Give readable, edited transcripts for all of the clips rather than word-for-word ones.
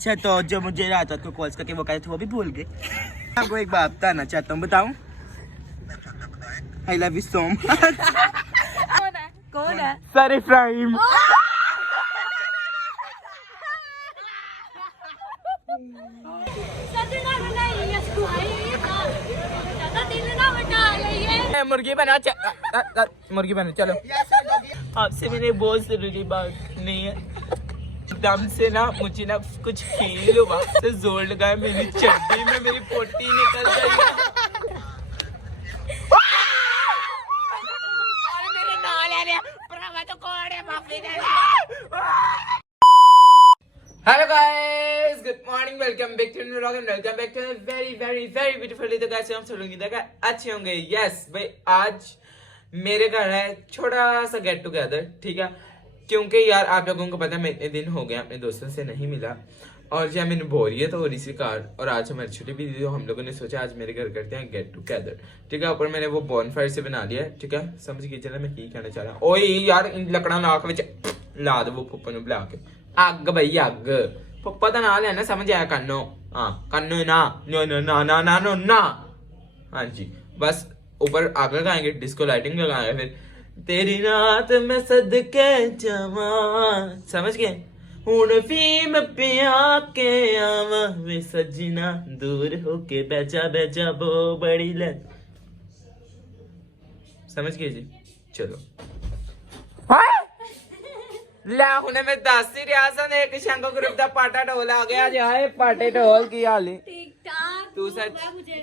अच्छा तो जो मुझे रात को कॉल करके वो कहे थे वो भी भूल गए। आपको एक बात बताना चाहता हूँ, बताऊँ? I love you so much. कौन है? सर इब्राहिम। मुर्गी बना मुर्गी बना चलो। आपसे मैंने बहुत जरूरी बात नहीं है, दम से ना मुझे ना कुछ फील हुआ तो जोर लगाया मेरी चड्डी में, मेरी पोटी निकल गई है। Hello guys, good morning, welcome back to new vlog and welcome back to very very very beautiful day. तो कैसे हम सब लोग देखा अच्छे होंगे। यस भाई, आज मेरे घर है छोटा सा गेट टुगेदर, ठीक है? क्योंकि यार आप लोगों को पता है मैं इतने दिन हो गए अपने दोस्तों से नहीं मिला और जब मैंने बोरियत हो रही सी कार और आज हमारी छुट्टी भी दी तो हम लोगों ने सोचा आज मेरे घर करते हैं गेट टुगेदर, ठीक है? ऊपर मैंने वो बॉनफायर से बना लिया है, ठीक है? समझ गए चला मैं की कहना चाह रहा। ओए यार इन लकड़ा नाक में ला दो वो फुप्पा ने बुला के। अग भाई अग, फुप्पा का नाम लेना समझ आया? कन्नो, हाँ कन्नो ना नो नो ना ना ना नो ना। हाँ जी, बस ऊपर आग लगाएंगे, डिस्को लाइटिंग लगाएंगे, फिर तेरी रात में सदके जावा, समझ गए? हुन फीम पिया के आवा वे सजना दूर होके बेजा बेजा वो बड़ी ले, समझ गए जी? चलो ला हुने मैं दस ही रिया सन एक शंको ग्रुप दा पाटा ढोल आ गया जाए पाटे ढोल की हाल है? ठीक ठाक। तू सच मुझे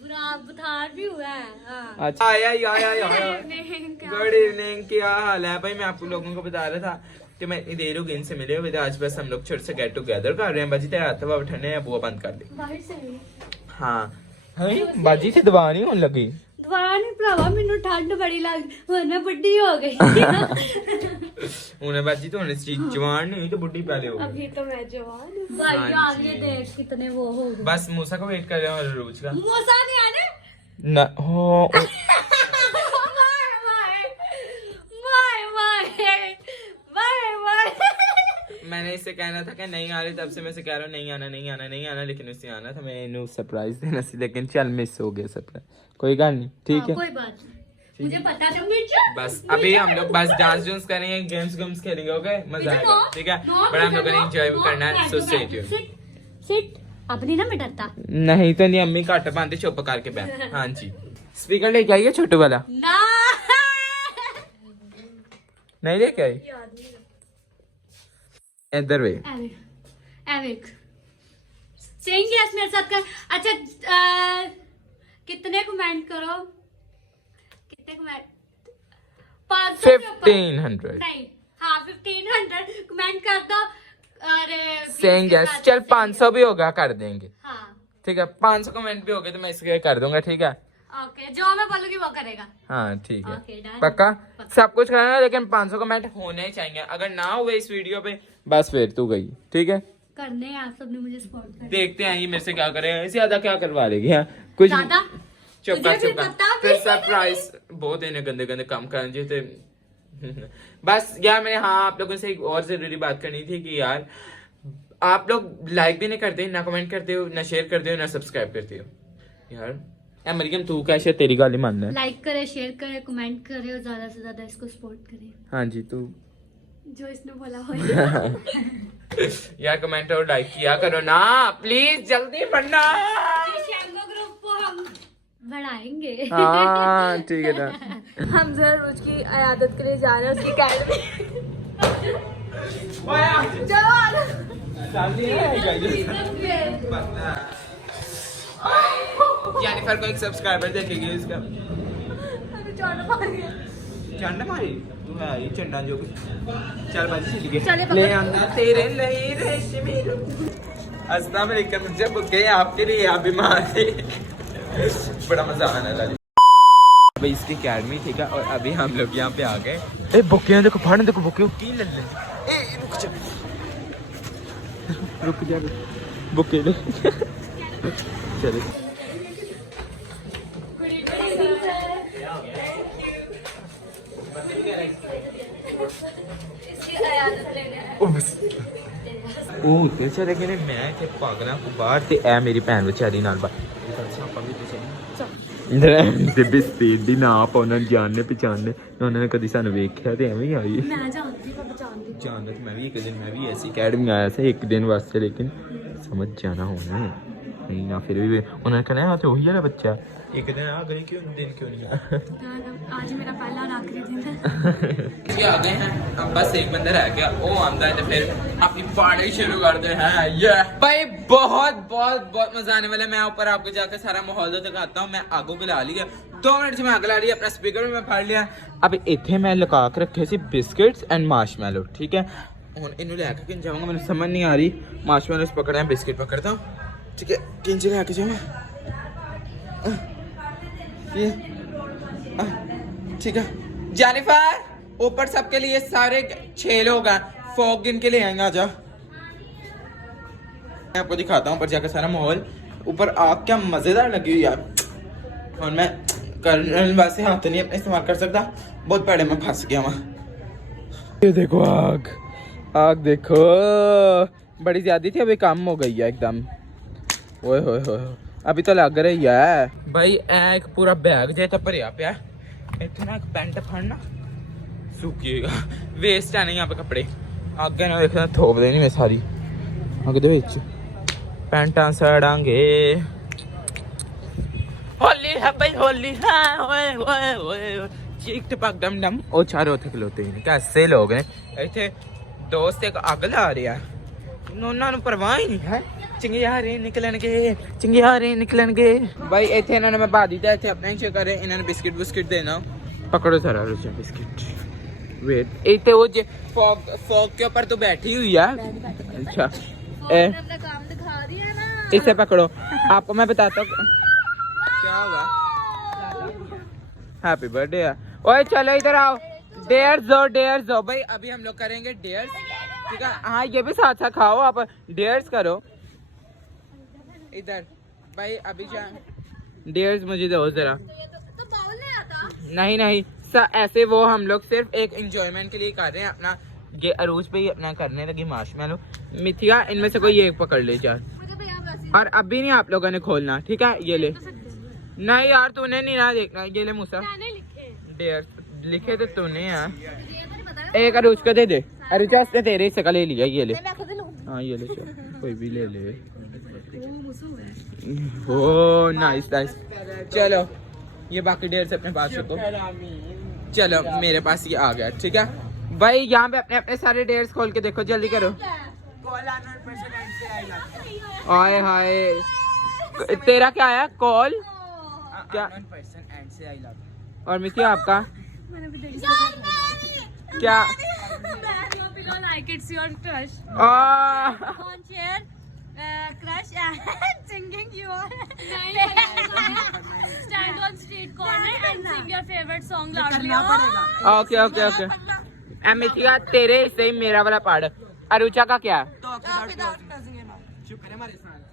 बुरा बुखार भी हुआ है। हाँ। अच्छा आया गुड इवनिंग, क्या हाल है भाई? मैं आप लोगों को बता रहा था कि मैं इतनी देर हो गई इनसे मिले हुए थे। आज बस हम लोग छोटे से गेट टुगेदर कर रहे हैं। बाजी तेरा हाथ उठाने हैं, बुआ बंद कर दे। बाहर से हाँ बाजी से दबा नहीं होने लगी। दवा नहीं भरावा, मैनू ठंड बड़ी लग मैं बुढ़ी हो गई। उन्हें बाजी तो जवान नहीं हुई तो बुढ़ी पहले हो गई। अभी तो मैं जवान हूं भाई। आगे देख कितने वो हो गए। बस मूसा को वेट कर रहे हैं और रोज का मूसा नहीं आने ना हो। मैंने इससे कहना था कि नहीं आ रही, तब से मैं से कह रहा हूँ नहीं आना, लेकिन उससे आना था। मैं सरप्राइज देना सी, लेकिन चल मिस हो गया सरप्राइज। कोई गल नहीं, ठीक है? कोई बात नहीं, मुझे पता था। बस अभी हम लोग बस डांस करेंगे, गेम्स खेलेंगे, ओके? मजा आएगा, ठीक है? बड़ा हम लोगों ने एंजॉय करना है। So stay tuned. सिट अपनी ना मैं डरता नहीं तो नहीं, अम्मी घट पाते चुप करके बैठ। हाँ जी, स्पीकर लेके आइए छोटू वाला। ना नहीं लेके आई, इधर वे एविक सेइंग यस मेरे साथ कर। अच्छा कितने कमेंट करो, कितने कमेंट? 1500 नहीं, हाँ 1500 कमेंट कर दो। और सेइंग यस चल 500 भी होगा कर देंगे, हाँ ठीक है? 500 कमेंट भी हो गए तो मैं इसके कर दूंगा, ठीक है? ओके, जो मैं बोलूंगी वो करेगा। हाँ ठीक है, ओके, डन। पक्का सब कुछ कराना, लेकिन 500 कमेंट होने ही चाहिए। अगर ना हुए इस वीडियो पे बस फिर तू गई, ठीक है? करने हैं, आप सबने मुझे सपोर्ट कर। देखते हैं ये मेरे से क्या करेगा, इससे ज्यादा क्या करवा लेगी? हाँ कुछ दादा चुप कर, फिर सरप्राइज बहुत देने गंदे गंदे काम करने चाहिए। बस यार मैंने हाँ आप लोगों से एक और जरूरी बात करनी थी कि यार आप लोग लाइक भी नहीं करते, ना कमेंट करते हो, ना शेयर करते हो, ना सब्सक्राइब करते हो। यार मरियम तू कैसे, तेरी गाली मानना है? लाइक करे, शेयर करे, कमेंट करे और ज्यादा से ज्यादा इसको सपोर्ट करे। हाँ जी, तू जो इसने बोला हो। यार कमेंट और लाइक किया करो ना प्लीज, जल्दी बढ़ना। शैंगो ग्रुप को हम बढ़ाएंगे। हाँ ठीक है ना। हम जरा रोज की आयादत के लिए जा रहे हैं उसकी अकेडमी। जेनिफर को एक सब्सक्राइबर देखेगी इसका। चंडा मारी तू है ये चंडा जो चल बाजी चल गए ले आना तेरे लिए रेशमी। अस्सलाम वालेकुम, जब गए आपके लिए आप बीमार थे, बड़ा मजा आने लगा भाई इसकी अकेडमी, ठीक है? और अभी हम लोग यहाँ पे आ गए। ए बुके देखो, फाड़ देखो बुके की ले ले। ए रुक जा बुके ले चले। ਉਹ ਉੱਤੇ ਚਲੇ ਗਏ ਨੇ, ਮੈਂ ਤੇ ਪਾਗਲਾਂ ਕੋ ਬਾਹਰ ਤੇ ਐ ਮੇਰੀ ਭੈਣ ਵਿਚਾਰੀ ਨਾਲ ਬਾਹਰ ਆਪਾਂ ਵੀ ਤੇ ਬਿਸਪੀਡ ਦੀ ਨਾ ਆਪਾਂ ਉਹਨਾਂ ਨੂੰ ਜਾਣਨੇ ਪਛਾਣਨੇ, ਉਹਨਾਂ ਨੇ ਕਦੀ ਸਾਨੂੰ ਵੇਖਿਆ ਤੇ ਐਵੇਂ ਹੀ ਆਈ। ਮੈਂ ਜਾਣਦੀ ਪਰ ਜਾਣਦੀ ਜਾਣਦਾ ਮੈਂ ਵੀ ਇੱਕ ਦਿਨ ਮੈਂ ਵੀ ਐਸੀ ਅਕੈਡਮੀ ਆਇਆ ਸੀ ਇੱਕ ਦਿਨ ਵਾਸਤੇ, ਲੇਕਿਨ ਸਮਝ ਜਾਣਾ ਹੋਣਾ ਨਹੀਂ ਨਾ, ਫਿਰ ਵੀ ਉਹਨਾਂ ਨੇ ਕਹਿਣਾ ਤੇ ਉਹੀ ਵਾਲਾ ਬੱਚਾ ਇੱਕ ਦਿਨ ਆ ਗਏ, क्यों दिन क्यों नहीं आज मेरा पहला और आखिरी दिन है। जी आ गए हैं, अब बस एक बंदा रह गया, वो आंदा है तो फिर अपनी पार्टी शुरू करते हैं। ये भाई बहुत बहुत बहुत मजा आने वाला है। मैं ऊपर आपको जाकर सारा माहौल दिखाता हूँ। मैं आगो ला लिया, 2 मिनट से मैं आग ला रही, अपना स्पीकर भी मैं फाड़ लिया। अब इतने मैं लगा के रखे सी बिस्किट्स एंड मार्शमैलो, ठीक है। ਹੁਣ ਇਹਨੂੰ ਲੈ ਕੇ ਕਿੰਜ ਜਾਵਾਂਗਾ ਮੈਨੂੰ ਸਮਝ ਨਹੀਂ ਆ ਰਹੀ। ਮਾਰਸ਼ਮੈਲੋਸ पकड़े हैं, बिस्किट पकड़ता हूँ, ठीक है। किंज लेके जाऊँ ये ठीक है। जेनिफर ऊपर सबके लिए सारे 6 लोग हैं, फोक गिन के ले आएंगे, आजा। मैं आपको दिखाता हूँ ऊपर जाकर सारा माहौल। ऊपर आग क्या मजेदार लगी हुई यार, और मैं करने वास्ते हाथ नहीं अपने इस्तेमाल कर सकता, बहुत बड़े में फंस गया वहाँ। ये देखो आग, आग देखो बड़ी ज्यादा थी, अभी कम हो गई है एकदम। ओए होए होए अभी तो लग रही है भाई। एक पूरा बैग जैसा भरिया पिया, इतना एक पैंट फड़ना सुखिएगा, वेस्ट है नहीं यहाँ पे कपड़े। आगे ना देखना थोप देनी मैं सारी अग दे विच पैंटा सड़ांगे। होली है भाई, होली है, ओए ओए ओए चीक टपक डम डम। ओ चारों उथे खलोते हैं, कैसे लोग हैं इतने। दोस्त एक अग ला रहा है, उन्होंने परवाह ही नहीं है। चिंगियारे निकलणगे, चिंगियारे निकलणगे भाई। इतने इन्होंने मैं बादी था, इतने अपने ही करे, इन्होंने बिस्किट बुस्किट देना। पकड़ो सारा रुचि बिस्किट। वेट इतने वो जे फॉग फॉग के ऊपर तो बैठी हुई है। अच्छा अपना काम दिखा रही है ना। इसे पकड़ो, आपको मैं बताता हूँ क्या होगा। हैप्पी बर्थडे है। ओए चलो इधर आओ, डेयर्स दो भाई। अभी हम लोग करेंगे डेयर्स, ठीक है। हाँ ये भी साथ साथ खाओ, आप डेयर्स करो इधर भाई। अभी जा डेयर्स मुझे दो जरा। तो बाउल नहीं आता? नहीं ऐसे वो हम लोग सिर्फ एक एंजॉयमेंट के लिए कर रहे हैं अपना। ये अरूज पे ही अपना करने लगी मार्शमैलो। मिथिया इनमें से कोई एक पकड़ ले यार, और अभी नहीं आप लोगों ने खोलना, ठीक है। ये ले, नहीं यार तूने नहीं ना देखना। ये ले मूसा, डेयर्स लिखे तो तूने यार। एक अरूज को दे दे, अरूज उसने तेरे हिस्से का ले लिया। ये ले, हाँ ये ले, कोई भी ले ले। ओ नाइस नाइस। चलो ये बाकी डेयर्स अपने पास रखो। चलो मेरे पास ये आ गया, ठीक है भाई। यहाँ पे अपने अपने सारे डेयर्स खोल के देखो, जल्दी करो। हाय हाय, तेरा क्या आया कॉल क्या? और मिथिया आपका क्या? Like it's your crush. On chair, crush and singing your. Stand on street corner and sing your favorite song loudly. Okay okay okay. मिथिया तेरे हिस्से ही मेरा वाला पार्ट। अरुचा का क्या?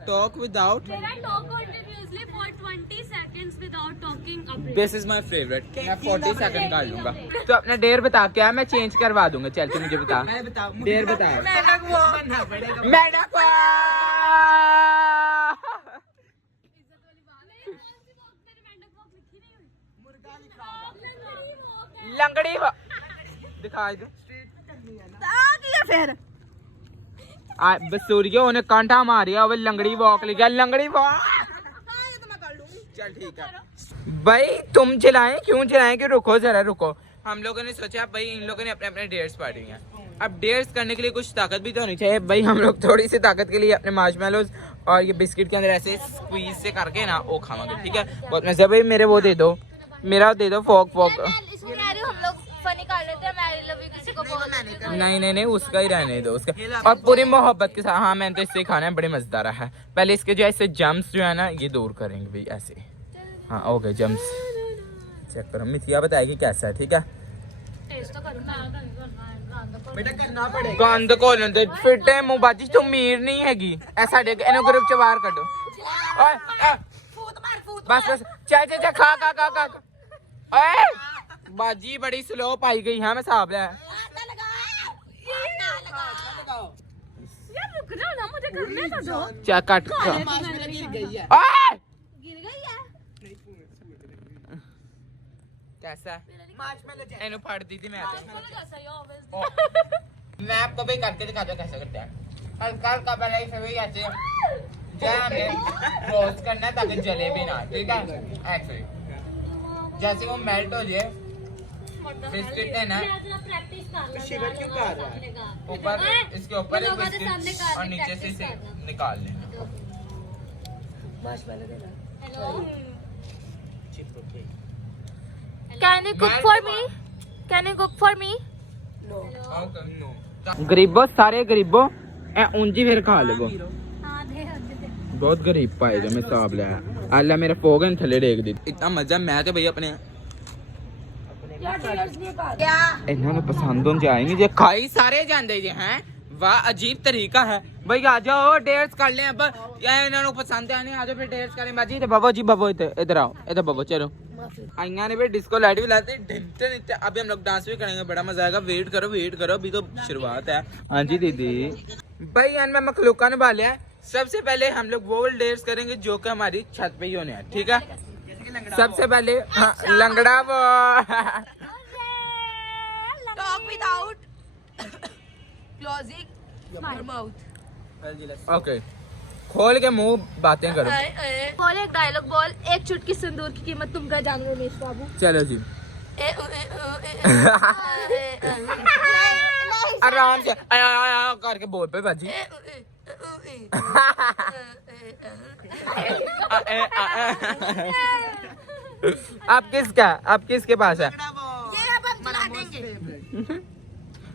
Talk without. Can I talk continuously for 20 seconds without talking? This is my favorite. मैं 40 second कर लूंगा। तो अपना डेयर बता क्या है, मैं चेंज करवा दूंगा। चल तू मुझे बता, डेयर बता। मेंढक लंगड़ी दिखा दो फिर। बसूरिया उन्हें कांटा मारिया, वो लंगड़ी वॉक लिखा, लंगड़ी वॉक। चल ठीक है भाई, तुम चलाएं क्यों चलाएं कि रुको जरा रुको। हम लोगों ने सोचा भाई इन लोगों ने अपने अपने डेयर्स पार्टी हैं। अब डेयर्स करने के लिए कुछ ताकत भी तो होनी चाहिए भाई। हम लोग थोड़ी सी ताकत के लिए अपने मार्शमैलोज और ये बिस्किट के अंदर ऐसे स्क्वीज से करके ना वो खावांगे, ठीक है। बहुत मजा भाई। मेरे वो दे दो, मेरा दे दो फोक फोक। नहीं उसका ही रहने दो, उसका। और पूरी मोहब्बत के साथ। हाँ मैंने तो इससे खाना है, बड़े मजेदार है। पहले इसके जो ऐसे जम्स जो है ना ये दूर करेंगे भाई ऐसे। हाँ ओके जम्स चेक करो। मिथिया बताएगी कैसा है, ठीक है। गंद घोलन दे फिटे मुंह बाजी, तू मीर नहीं हैगी। ऐसा इन्हें ग्रुप च बाहर कड्डो। बस चल खा ओए बाजी बड़ी स्लो पाई गई है, मैं साहब है। यार रुक जाओ ना, मुझे करने तो दो। क्या काट मार्शमेलो गिर गई है। गिर गई है। कैसा मार्शमेलो जैसा। एनु फाड़ दी थी मैं आपको लगा सही ऑब्वियसली। मैं आपको भी करके दिखाता हूँ कैसे करते हैं। हल्का हल्का पहले ही सभी ऐसे जैम में रोस्ट करना है ताकि जले भी ना, ठीक है। ऐसे जैसे वो मेल्ट हो जाए बिस्किट है ना, प्रैक्टिस कर लो। शिवर क्यों कर रहा है? ऊपर इसके ऊपर एक बिस्किट और नीचे से इसे निकाल लेना। मार्शमेलो दे रहा। हेलो। चिपक गई। Can you cook for me? Can you cook for me? No. गरीबो सारे गरीबो ए ऊंजी फिर खा लेबो। हां दे दे। बहुत गरीब पाए जो मैं हिसाब लिया अल्लाह मेरे फोगन थले देख दी। इतना मजा मैं तो भैया अपने इन्हों ने पसंद हो जाएंगे जे खाई सारे जांदे जे हैं। वाह अजीब तरीका है भाई। आ जाओ डेट्स कर ले अब, या इन्हों पसंद है नहीं, आ जाओ फिर डेट्स करें। बाजी ते बाबू जी बाबू इधर आओ, इधर बाबू चलो। आइया ने भी डिस्को लाइट भी लाते ढिंचते ढिंचते। अभी हम लोग डांस भी करेंगे, बड़ा मजा आएगा। वेट करो अभी तो शुरुआत है। हाँ जी दीदी भाई यार मैं मखलूका निभा लिया है। सबसे पहले हम लोग वो डेट्स करेंगे जो कि हमारी छत पे ही होने हैं, ठीक है। सबसे पहले हाँ, लंगड़ा वो Talk without closing your mouth. Okay खोल के मुंह बातें करो। बोल एक डायलॉग बोल। एक चुटकी सिंदूर की कीमत तुम क्या जानोगे उमेश बाबू? चलो जी आराम से करके बोल पे बाजी। आप किसके पास है?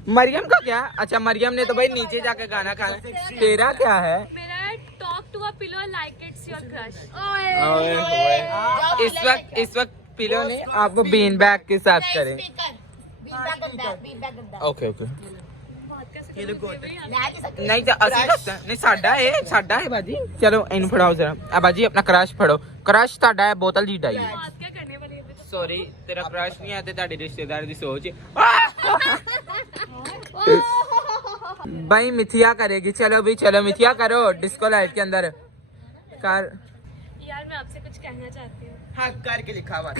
मरियम का क्या? अच्छा मरियम ने तो भाई नीचे जाके गाना खाना। तेरा क्या है? मेरा talk to a pillow like it's your crush. इस वक्त पिलो ने आपको बीन बैग के साथ करें। ओके नहीं तो नहीं साडा है बाजी। चलो इन फड़ाओ जरा। अब बाजी अपना क्रश फड़ो। क्रश साडा है, बोतल जी डाई। बात क्या करने वाली है? सॉरी तेरा क्रश नहीं है, तेरी रिश्तेदार की सोच। भाई मिथिया करेगी। चलो भी चलो मिथिया करो डिस्को लाइट के अंदर कर। यार मैं आपसे कुछ कहना चाहती हूँ। हाँ करके लिखा हुआ।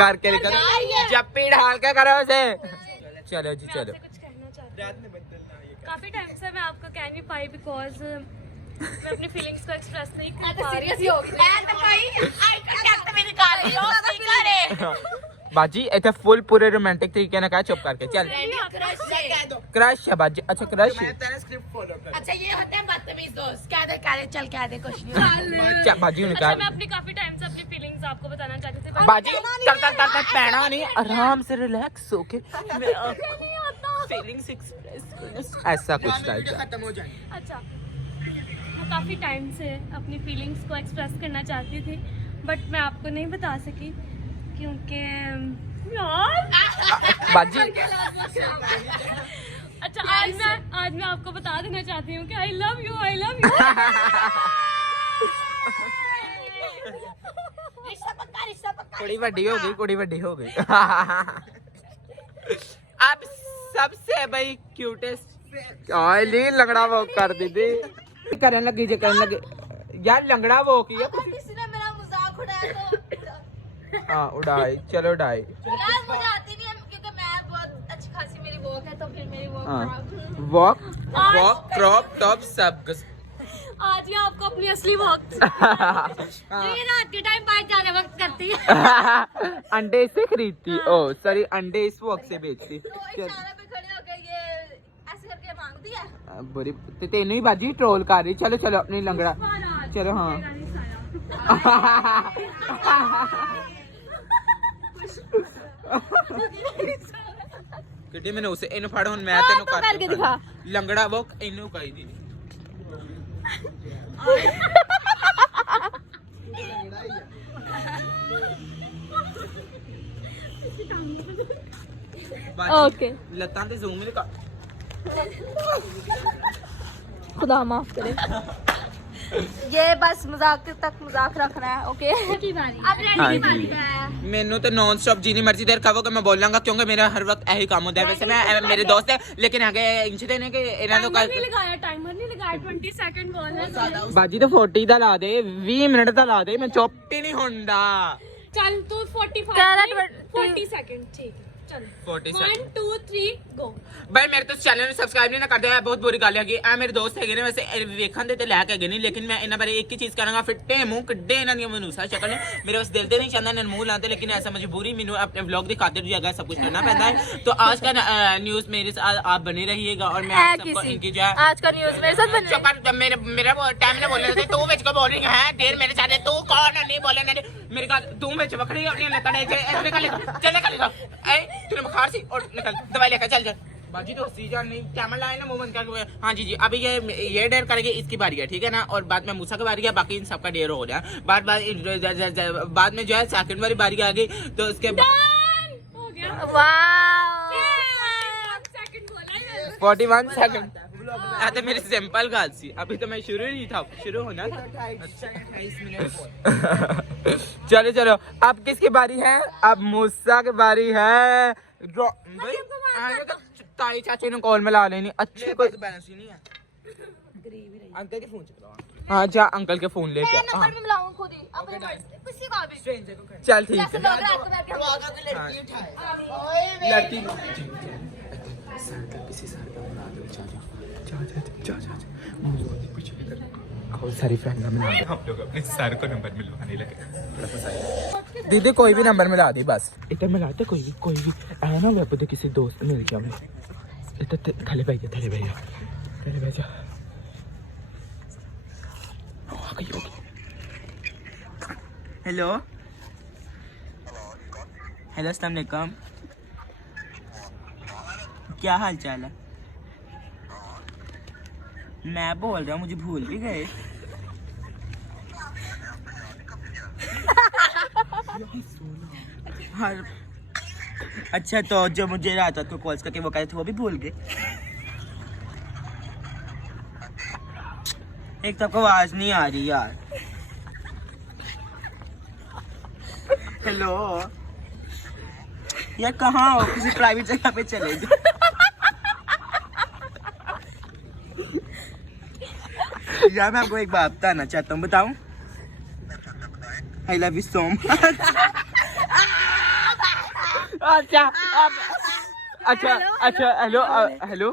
करके लिखा जब पीड़ हाल के करो उसे। चलो जी मैं चलो। आपसे कुछ कहना चाहती रात में बदलना ये। हूँ। काफी टाइम से मैं आपको कह नहीं पाई बिकॉज मैं अपनी फीलिंग्स को एक्सप्रेस नहीं कर पा रही थी। बाजी इतने फुल पूरे रोमांटिक तरीके ने कहा चुप करके चल। क्रश है बाजी। अच्छा क्रश मैं तेरा स्क्रिप्ट फॉलो कर। अच्छा ये होते हैं बदतमीज दोस्त। क्या दे चल क्या दे कुछ नहीं। क्या बाजी ने अच्छा मैं कहा अपनी काफी टाइम से अपनी फीलिंग्स आपको बताना चाहती थी। बाजी तर पैना नहीं, आराम से रिलैक्स होके फीलिंग्स एक्सप्रेस ऐसा कुछ टाइप का। खत्म हो जाए। अच्छा मैं काफ़ी टाइम से अपनी फीलिंग्स को एक्सप्रेस करना चाहती थी बट मैं आपको नहीं बता सकी क्योंकि यार बाजी अच्छा आज मैं आपको बता देना चाहती हूँ कि आई लव यू। कुड़ी वड्डी हो गई अब सबसे भाई क्यूटेस्ट ऑयली लंगड़ा वो कर दीदी करने लगी यार लंगड़ा वो किया किसी ने मेरा मजाक उड़ाया तो हाँ उड़ाई। चलो उड़ाई। यार मुझे आती नहीं है क्योंकि मैं बहुत अच्छी खासी मेरी वॉक है तो फिर मेरी वॉक वॉक क्रॉप टॉप सब आज ये आपको अपनी असली वॉक ये रात के टाइम बाहर जाने वक्त करती है। अंडे से खरीदती। ओ सॉरी अंडे इस वॉक से बेचती। तो इशारे पे खड़े होकर ये ऐसे करके मांगती है। बुरी तेनू ही बाजी ट्रोल कर रही। चलो चलो अपनी लंगड़ा चलो। हाँ किड्डी मैंने उसे इनु फाड़ हुन मैं तेनु करके दिखा लंगड़ा वो इनु कही दी। ओके लतां ते ज़ूम में खुदा माफ करे। ये बस मजाक तक मजाक रखना है, ओके। की बारी अब रेडी की बारी है। मैनू तो नॉन स्टॉप जिनी मर्जी देर कहो कि मैं बोल लांगा क्योंकि मेरा हर वक्त यही काम होता है। वैसे मैं मेरे दोस्त है लेकिन आगे इंच देने के इन्होंने तो टाइमर नहीं लगाया 20 सेकंड बोल है। बाजी तो 40 ਦਾ ਲਾ ਦੇ 20 ਮਿੰਟ ਦਾ ਲਾ ਦੇ मैं चुप ही नहीं ਹੁੰਦਾ। चल तू 45 Carrot 40 सेकंड ठीक है चल 40 1 2 3 गो। भाई मेरे तो चैनल ਨੂੰ ਸਬਸਕ੍ਰਾਈਬ ਨਹੀਂ ਨਾ ਕਰਦੇ ਆ ਬਹੁਤ ਬੁਰੀ ਗੱਲ ਹੈਗੀ। ਆ ਮੇਰੇ ਦੋਸਤ ਹੈਗੇ ਨੇ ਵੈਸੇ ਵੇਖਣ ਦੇ ਤੇ ਲਾਇਕ ਹੈਗੇ ਨਹੀਂ ਲੇਕਿਨ ਮੈਂ ਇਹਨਾਂ ਬਾਰੇ ਇੱਕ ਹੀ ਚੀਜ਼ ਕਰਾਂਗਾ ਫਿੱਟੇ ਮੂੰਹ ਕੱਢੇ ਇਹਨਾਂ ਦੀਆਂ ਮਨੂਸਾ ਸ਼ਕਲ ਨੇ ਮੇਰੇ ਬਸ ਦਿਲ ਤੇ नहीं चाहता मुंह लाते लेकिन ऐसा मजबूरी मैंने अपने व्लॉग की खातिर जो है सब कुछ करना पड़ता है। तो आज का न्यूज मेरे साथ आप बने रहिएगा और मैं आप सबको इनकी जो है आज का न्यूज मेरे साथ बने। चुप मेरा टाइम ना बोलने देते तू विच को बोल रही है देर मेरे साथ तू कौन नहीं बोले मेरे का तू विच वखड़ी अपनी लता निकल चल निकल ए तूने बुखार सी और निकल दवाई लेकर चल चल। बाजी तो सीजन नहीं कैमरा लाए ना मुंह बंद करके। हाँ जी अभी ये डेयर करेंगे इसकी बारी है ठीक है ना और बाद में मूसा की बारी है बाकी इन सबका डेयर हो रहा है। बाद में जो है सेकंड वाली बारी आ गई तो उसके हो गया वाह 41 बोला है 41 सेकंड तो मेरी सिंपल गाल सी अभी तो मैं शुरू नहीं था शुरू होना था। 28 मिनट चलो चलो अब किसकी बारी है? अब मूसा की बारी है। ताई चाची ने कॉल मिला लेनी अच्छी कोई बैलेंस ही नहीं है। अंकल के फोन चलाओ। हाँ जा अंकल के फोन लेके मैं नंबर भी मिलाऊं खुद ही अपने किसी का भी स्ट्रेंजर को चल ठीक जैसे है। लोग रात को बैठ के आगा के लड़की उठाए लड़की सारी फ्रेंड हम लोग अपने सर को नंबर मिलवाने लगे। दीदी कोई भी नंबर मिला दी बस इधर मिलाते कोई भी आया ना वेब किसी दोस्त मिल गया मैं इधर थले भैया हेलो अस्सलाम वालेकुम क्या हाल चाल है? मैं बोल रहा हूँ मुझे भूल भी गए। हर अच्छा तो जो मुझे रात को कॉल्स करके वो कहे थे वो भी भूल गए। एक तो आपको आवाज नहीं आ रही यार। हेलो यार कहाँ हो? किसी प्राइवेट जगह पे चले जाओ। यार मैं आपको एक बात बताना चाहता हूँ बताऊँ? I love you so much. अच्छा हेलो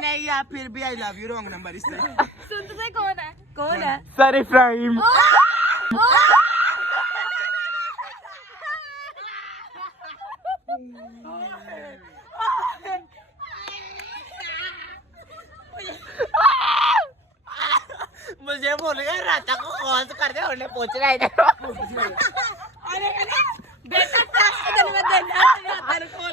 नहीं यार फिर भी I love you wrong number इससे। सुन तो सही कौन है सर इब्राहिम। मुझे बोल गया राता को कॉल कर दे उन्हें पूछ रहा है बेटा तेरे में देखा तेरे कॉल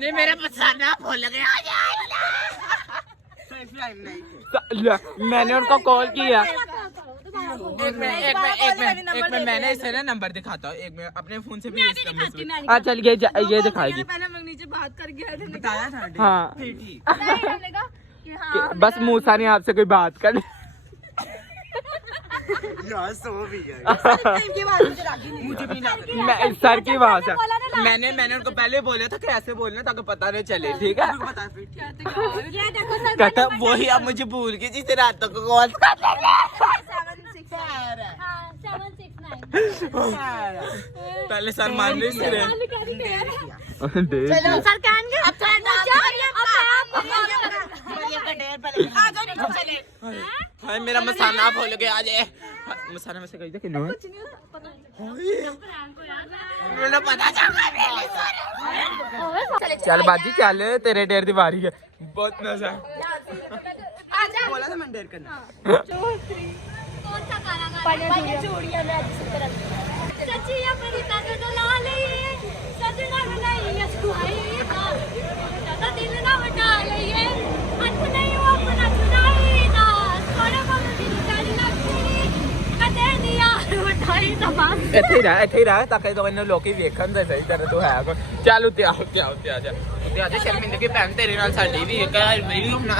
नहीं मेरा पसाना भूल गया। मैंने उनको कॉल किया। एक मिनट मैंने इसे ना नंबर दिखाता हूँ एक मिनट अपने फोन से भी हाँ चल ये दिखाएगी। मैंने हम लोग नीचे बात करके बताया था हाँ फिर ठीक बस मूसा ने आपसे कोई बात कर यार सो भी है मुझे भी मैं सर की बात है मैंने उनको पहले बोला था कैसे बोलना ताकि पता नहीं चले ठीक है। बता फिर कहता वही अब मुझे भूल गई जिसे रात को कॉल पहले सर मान नहीं से सर कहेंगे अब हाय मेरा मसाना भूल गया आज मसाना में से कही था कि नहीं पता चल बाजी चल तेरे डेर दी बारी है बहुत मजा बोला था मैं डेयर करना। ਇੱਥੇ ਹੀ ਰਹਿ ਤਾਂ ਕਿ ਤੁਹਾਨੂੰ ਲੋਕੀ ਵੇਖਣ ਤੇ ਸਹੀ ਤਰ੍ਹਾਂ ਤੂੰ ਹੈ ਚੱਲ ਉੱਤੇ ਆ ਜਾ ਸ਼ਰਮਿੰਦਗੀ ਭੈਣ ਤੇਰੇ ਨਾਲ ਸਾਡੀ ਵੀ ਇੱਕ ਵੀਡੀਓ ਬਣਾ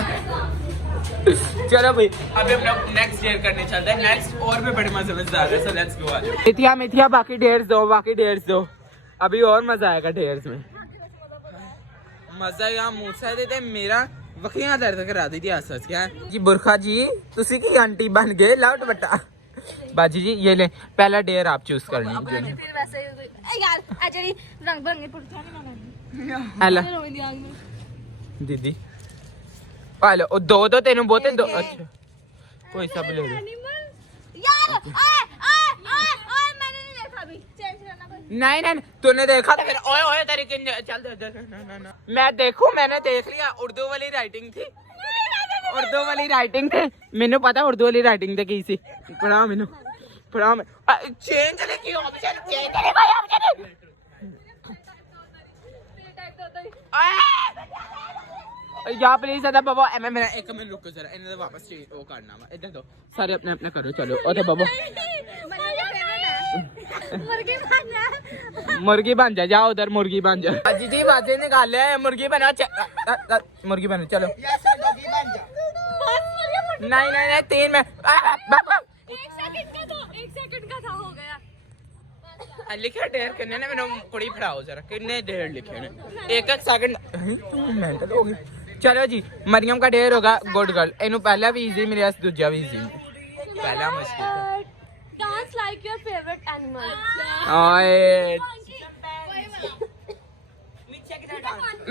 चलो भाई अभी अपना नेक्स्ट डेयर करने चलते हैं नेक्स्ट और भी बड़े मजेदार है सो लेट्स गो आज मिथिया बाकी डेयर्स दो अभी और मजा आएगा डेयर्स में मजा यहाँ मूसा देते मेरा वखियां दर्द करा दी थी आस क्या जी बुरखा जी तुसी की आंटी बन गए लाउट बट्टा बाजी जी ये ले पहला डेयर आप चूज करनी फिर वैसे यार आ जड़ी रंग बिरंगे पुरखा नहीं ना हेलो दीदी हेलो दो तेनू बहुते दो अच्छा कोई सब ले लो यार ओए मैंने नहीं देखा अभी चेंज करना बस नहीं तूने देखा तो फिर ओए ओए तेरी चल ना मैं देखूं मैंने देख लिया उर्दू वाली राइटिंग थी मैंने पता उर्दू वाली राइटिंग थी की सी पढ़ा चेंज लिखी ऑप्शन चेंज करे भाई ऑप्शन या प्लीज अदा बाबा मैं मेरा एक मिनट रुको जरा इन्हें वापस चेंज वो करना वा इधर दो सारे अपने अपने करो चलो ओए बाबा मुर्गी बन जा उधर मुर्गी बन जा जी जी बातें निकाल ले मुर्गी बनो चलो नहीं 3 में एक सेकंड का था हो गया लिखे डेयर करने ने मैंने कुड़ी फड़ाओ जरा कितने डेयर लिखे ने एक सेकंड मेंटल हो गई चलो जी मरियम का डेयर होगा गुड गर्ल इनू पहला भी इजी मेरे पास दूसरा भी इजी पहला मुश्किल dance like your favourite animal ओए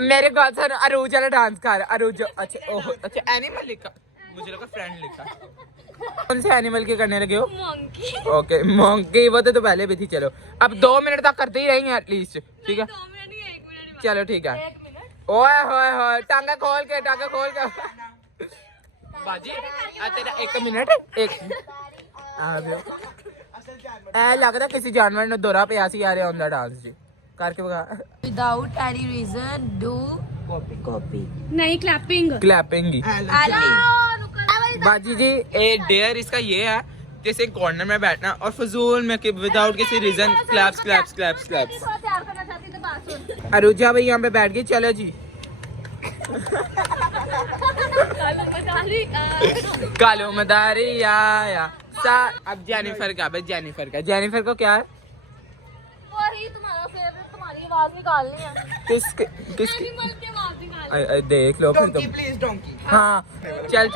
मेरे गाल सर अरूज वाला डांस कर अरूज अच्छा एनिमल लिखा मुझे लगा फ्रेंड लिखा कौन से एनिमल के करने लगे हो मंकी ओके मंकी वो तो पहले भी थी चलो अब 2 मिनट तक करते ही रहेंगे एटलीस्ट ठीक है 2 मिनट नहीं 1 मिनट चलो ठीक है 1 मिनट ओए होए टांगा खोल के बाजी तेरा 1 मिनट ए लगता किसी जानवर ने दौरा पे आसी आ रहा होंदा डांस जी करके बगा without any reason do copy नहीं क्लैपिंग बाजी जी ए डेयर इसका ये है जैसे कॉर्नर में बैठना और फजूल में विदाउट किसी रीजन क्लैप्स तैयार करना चाहती तो बात सुन अरुजा भाई यहाँ पे बैठ गई चलो जी कालो मदारी आया अब जेनिफर को क्या है वही तुम्हारा फेवरेट तुम्हारी आवाज निकालनी है किसकी एनिमल की आवाज निकाल देख लो फिर तुम प्लीज डोंकी हाँ चल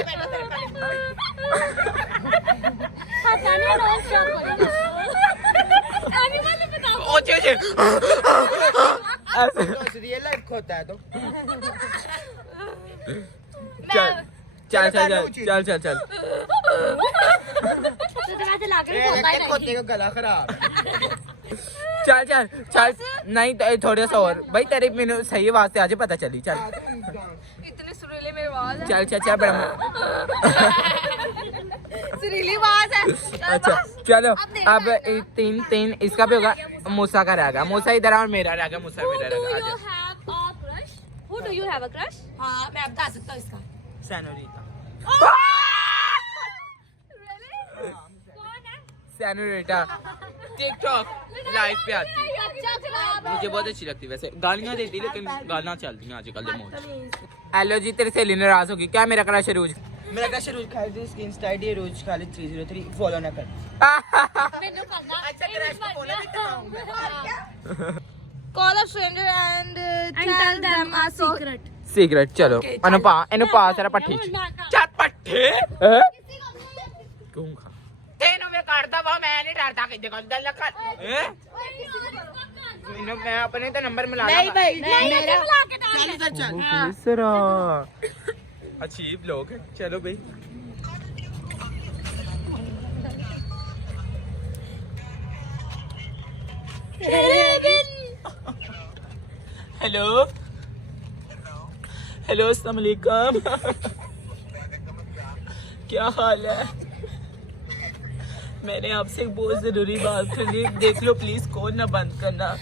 रियल लाइफ होता है तो चल खोते का गला खराब चल नहीं थोड़ा सा और भाई तेरे मैंने सही आवाज से आज पता चली चल इतने सुरीले मेरी आवाज है चल बड़ा सुरीली आवाज है अच्छा चलो अब 3 इसका भी होगा मूसा का रहेगा मूसा इधर और मेरा रहेगा मूसा मेरा रहेगा Who do you have a crush? हाँ मैं बता सकता हूँ इसका सैनोरिटा टिकटॉक लाइव पे आती है मुझे बहुत अच्छी लगती है वैसे गालियां देती लेकिन गालियां चलती हैं आजकल हेलो जी तेरी सहेली नाराज होगी क्या मेरा क्रश है रूज मेरा क्रश रोज खालिद इसकी इंस्टा आईडी है रोज खालिद 303 फॉलो ना कर अच्छा क्रश को फॉलो भी कराऊंगा call a stranger and tell them a secret चलो अनुपा तेरा पट्टी क्या पट्टे क्यों खा तेनों में करता वो मैं नहीं डरता कि देखो गल कर मैं अपने तो नंबर मिला नहीं भाई मेरा चल अजीब लोग हैं चलो भाई हेलो अस्सलाम वालेकुम क्या हाल है मैंने आपसे एक बहुत जरूरी बात करनी है देख लो प्लीज कॉल ना बंद करना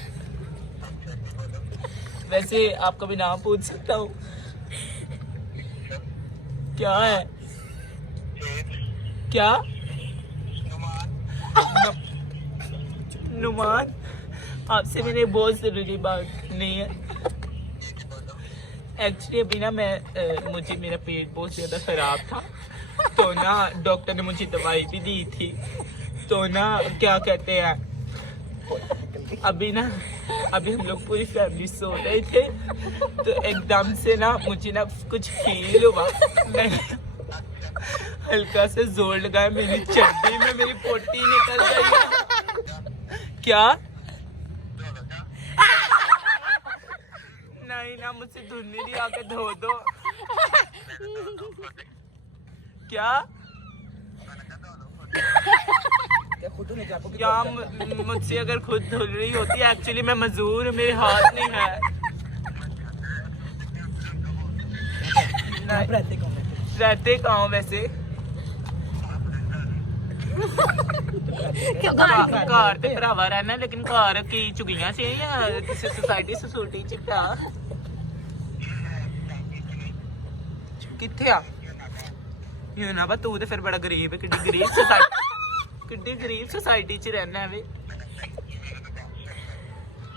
वैसे आपका भी नाम पूछ सकता हूँ क्या है नुमान, आपसे मेरे बहुत जरूरी बात नहीं है। एक्चुअली अभी ना मुझे मेरा पेट बहुत ज़्यादा ख़राब था, तो ना डॉक्टर ने मुझे दवाई भी दी थी। तो ना क्या कहते हैं, अभी हम लोग पूरी फैमिली सो रहे थे, तो एकदम से ना मुझे ना कुछ फील हुआ। मैंने हल्का से जोर लगाया, मेरी चड्डी में मेरी पोटी निकल गई। क्या? नहीं ना, मुझसे धुलने नहीं, आके धो दो। क्या या मुझसे अगर खुद धुल रही होती, एक्चुअली मैं मजदूर, मेरे हाथ नहीं है। रहते कहाँ वैसे? घर ते भरावा रहना, लेकिन घर की चुगियां से या किसी सोसाइटी चिट्टा किथे आ ना बा, तू तो फिर बड़ा गरीब है। किड्डी गरीब सोसाइटी च रहना है वे।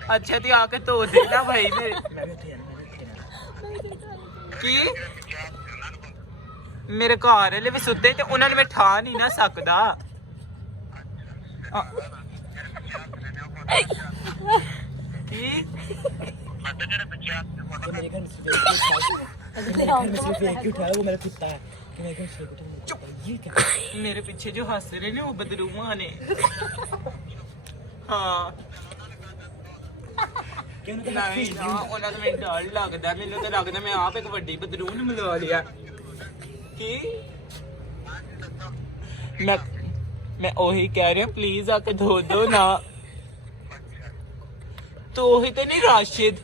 अच्छा ते आके धो दे ना भाई मेरे की मेरे घर वाले भी सुते ते उन्होंने मैं ठा नहीं ना सकदा। की मेरे पीछे जो हंस रहे ने वो बदरूमा ने। हाँ नहीं ना, उन्होंने तो मैंने डर लगता, मैंने तो लगता मैं आप एक वड्डी बदरू ने मिला लिया। की मैं ओही कह रही हूँ, प्लीज आके धो दो ना। तो ओही तो नहीं राशिद,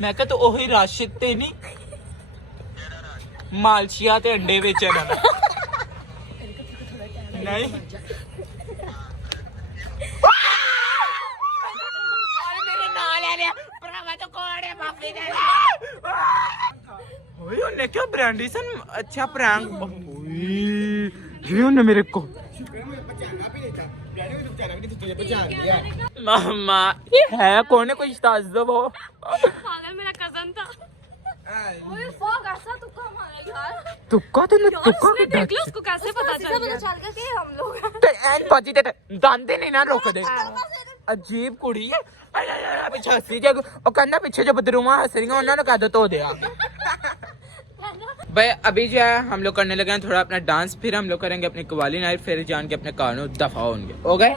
मैं कहा तो ओही राशिद ते नहीं मालशिया ते अंडे बेचन नहीं। उन्हें क्या ब्रांडिसन अच्छा प्रैंक उन्हें मेरे को मामा ये है कौन है, कुछ ताज दो वो। पागल मेरा कजन था। तुक्का तो उसने देख लो, उसको कैसे पता चल गया कि हम लोग ते एन बाजी ते दांते नहीं ना रोक दे। अजीब कुड़ी है। पीछे हंसी जे और कहना पीछे जो बदरूमा हंस रही हैं उन्होंने कह दो तो दे भाई। अभी जो है हम लोग करने लगे हैं थोड़ा अपना डांस, फिर हम लोग करेंगे अपनी कवाली नाइट, फिर जान के अपने कानों दफा होंगे। हो गए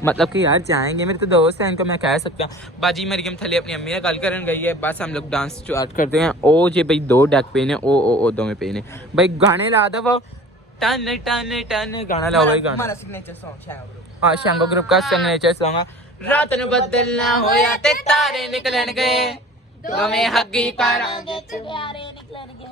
मतलब कि यार जाएंगे, मेरे तो दोस्त हैं, इनको मैं कह सकता हूँ। बाजी मरियम थले अपनी अम्मी ने कल करन गई है, बस हम लोग डांस स्टार्ट करते हैं। ओ जे भाई दो डेक पेन है, ओ दो में पेन है भाई। गाने ला दो वो टन टन टन गाना लाओ भाई। गाना हमारा सिग्नेचर सॉन्ग शैंगो ग्रुप। हाँ शैंगो ग्रुप का सिग्नेचर सॉन्ग। रात नु बदलना होया ते तारे निकलन गए, तुम्हें हगी करांगे प्यारे निकलणगे।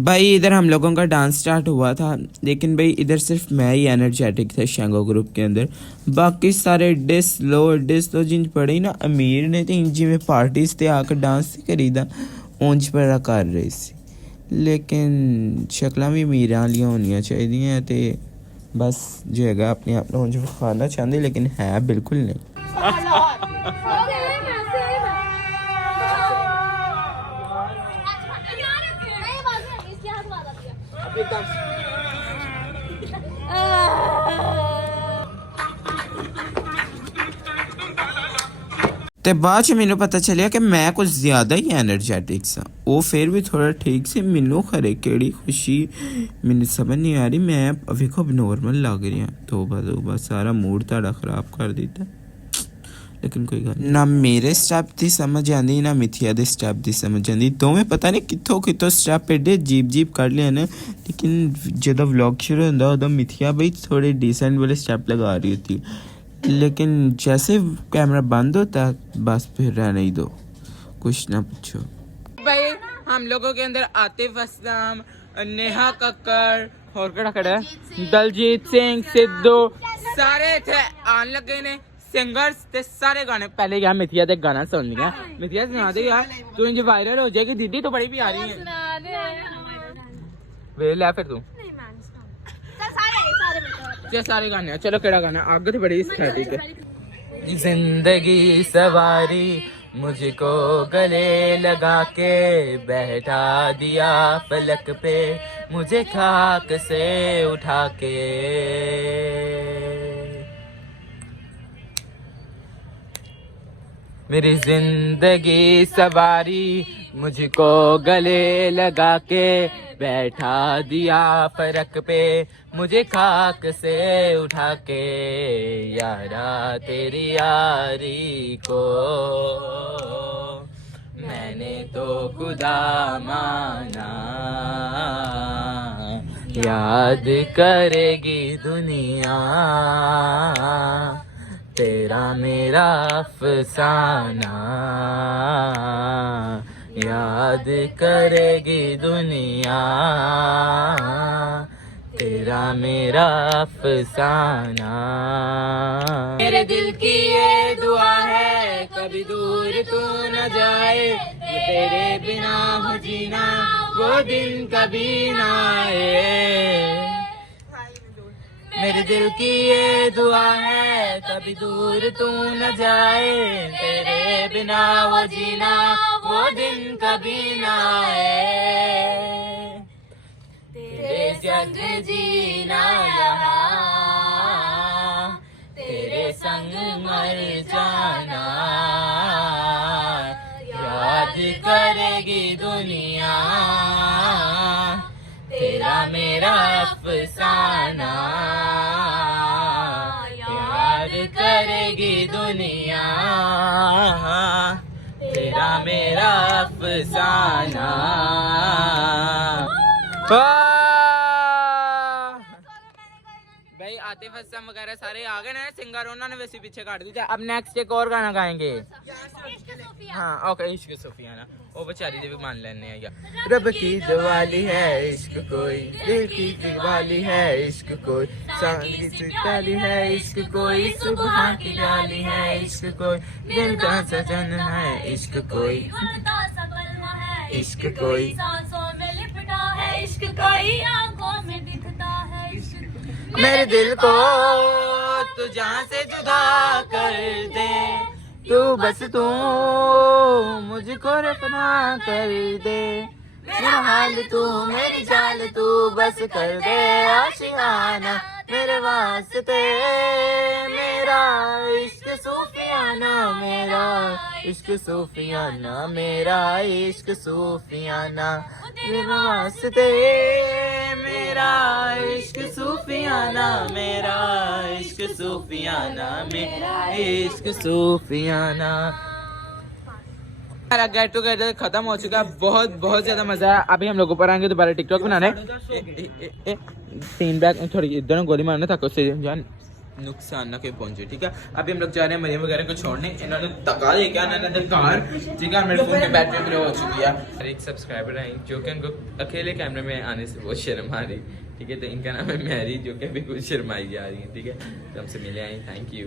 भाई इधर हम लोगों का डांस स्टार्ट हुआ था, लेकिन भाई इधर सिर्फ मैं ही एनर्जेटिक था शैंगो ग्रुप के अंदर। बाकी सारे डिस लो जिन पड़े ना अमीर ने तो जिमें पार्टीज ते आकर डांस करीदा ਉਂਝ पर कर रहे सी, लेकिन शक्लां भी अमीर वालियां होनियां चाहिए ते बस जो है अपने आप ਉਂਝ विखाना चाहते, लेकिन है बिल्कुल नहीं। ਤੇ ਬਾਅਦ ਚ ਮੈਨੂੰ ਪਤਾ ਚੱਲਿਆ ਕਿ ਮੈਂ ਕੁਝ ਜ਼ਿਆਦਾ ਹੀ ਐਨਰਜੈਟਿਕ ਸਾਂ। ਉਹ ਫਿਰ ਵੀ ਥੋੜਾ ਠੀਕ ਸੀ, ਮੈਨੂੰ ਖਰੇ ਕਿਹੜੀ ਖੁਸ਼ੀ ਮੈਨੂੰ ਸਮਝ ਨਹੀਂ ਆ ਰਹੀ। ਮੈਂ ਵੇਖੋ ਨੋਰਮਲ ਲੱਗ ਰਿਹਾ। ਤੋਬਾ ਸਾਰਾ ਮੂਡ ਤੁਹਾਡਾ ਖਰਾਬ ਕਰ ਦਿੱਤਾ। लेकिन कोई गल ना मेरे स्टैप की समझ आती ना मिथिया के स्टैप की समझ आती। दोवें पता नहीं कितों स्टैप एडे जीप कर लिया ने, लेकिन जो व्लॉग शुरू होता उदो मिथिया भाई थोड़े डिसेंट वाले स्टैप लगा रही होती, लेकिन जैसे कैमरा बंद होता बस फिर रहने ही दो, कुछ ना पूछो। भाई हम लोगों के अंदर आतिफ असलम, नेहा कक्कड़ और केड़ा खड़ा है दलजीत सिंह, सिद्धू सारे थे आन लगे ने सिंगर्स ते सारे गाने। पहले यार मिथिया ते गाना सुन लिया। मिथिया सुना दे यार, तू इंज वायरल हो जाएगी। दीदी तो बड़ी प्यारी है। गाने वे ले फिर तू नहीं मैं नहीं सुनाऊंगी। चल सारे मिलकर ये सारे गाने हैं। चलो केड़ा गाना आगे तो बड़ी एस्थेटिक है। जिंदगी सवारी मुझको गले लगा के बैठा दिया फलक पे मुझे खाक से उठा के। मेरी जिंदगी सवारी मुझको गले लगा के बैठा दिया फरक पे मुझे खाक से उठा के। यारा तेरी यारी को मैंने तो खुदा माना, याद करेगी दुनिया तेरा मेरा अफसाना, याद करेगी दुनिया तेरा मेरा अफसाना। मेरे दिल की ये दुआ है कभी दूर तू न जाए, तेरे बिना हो जीना वो दिन कभी ना आए। मेरे दिल की ये दुआ है कभी दूर तू न जाए, तेरे बिना वो जीना वो दिन कभी ना आए। तेरे संग जीना यहाँ तेरे संग मर जाना, याद करेगी दुनिया तेरा मेरा अफसाना, याद करेगी दुनिया तेरा मेरा अफसाना। भाई आतिफ असलम वगैरह सारे आ गए ना सिंगर, उन्होंने वैसे पीछे काट दी। अब नेक्स्ट एक और गाना गाएंगे। हाँ ओके, इश्क सुफियाना वो बेचारी भी मान लेने यार। रब की दिवाली है इश्क कोई, दिल की दिवाली है इश्क कोई, चांद की डाली है इश्क कोई, सुबह की डाली है इश्क कोई, दिल का सजन है इश्क कोई, इश्क कोई सांसों में लिपटा है इश्क कोई, आंखों में दिखता है इश्क। मेरे दिल को तू जहाँ से जुदा कर दे, तू बस तू मुझको रखना कर दे, मेरा हाल तू मेरी चाल तू बस कर दे आशियाना मेरे वास्ते। मेरा इश्क सूफियाना, मेरा इश्क सूफियाना, मेरा इश्क सूफियाना मेरे वास्ते, मेरा इश्क सूफियाना, मेरा इश्क सूफियाना, मेरा इश्क सूफियाना। हमारा गेट टुगेदर खत्म हो चुका है, बहुत बहुत ज्यादा मजा है। अभी हम लोग ऊपर आएंगे दोबारा टिकटॉक बनाने। 3 बैग थोड़ी इधर गोली मारना था उससे जान नुकसान ना के पहुंचे, ठीक है। अभी हम लोग जा रहे हैं मरियम वगैरह को छोड़ने, इन्होंने तका दे क्या ना कार, ठीक है। मेरे फोन की बैटरी लो हो चुकी है। एक सब्सक्राइबर है जो कि उनको अकेले कैमरे में आने से बहुत शर्म आ रही, ठीक है। तो इनका नाम है मैरी, जो कि अभी कुछ शर्माई जा रही है, ठीक है। तो हमसे मिले आई, थैंक यू।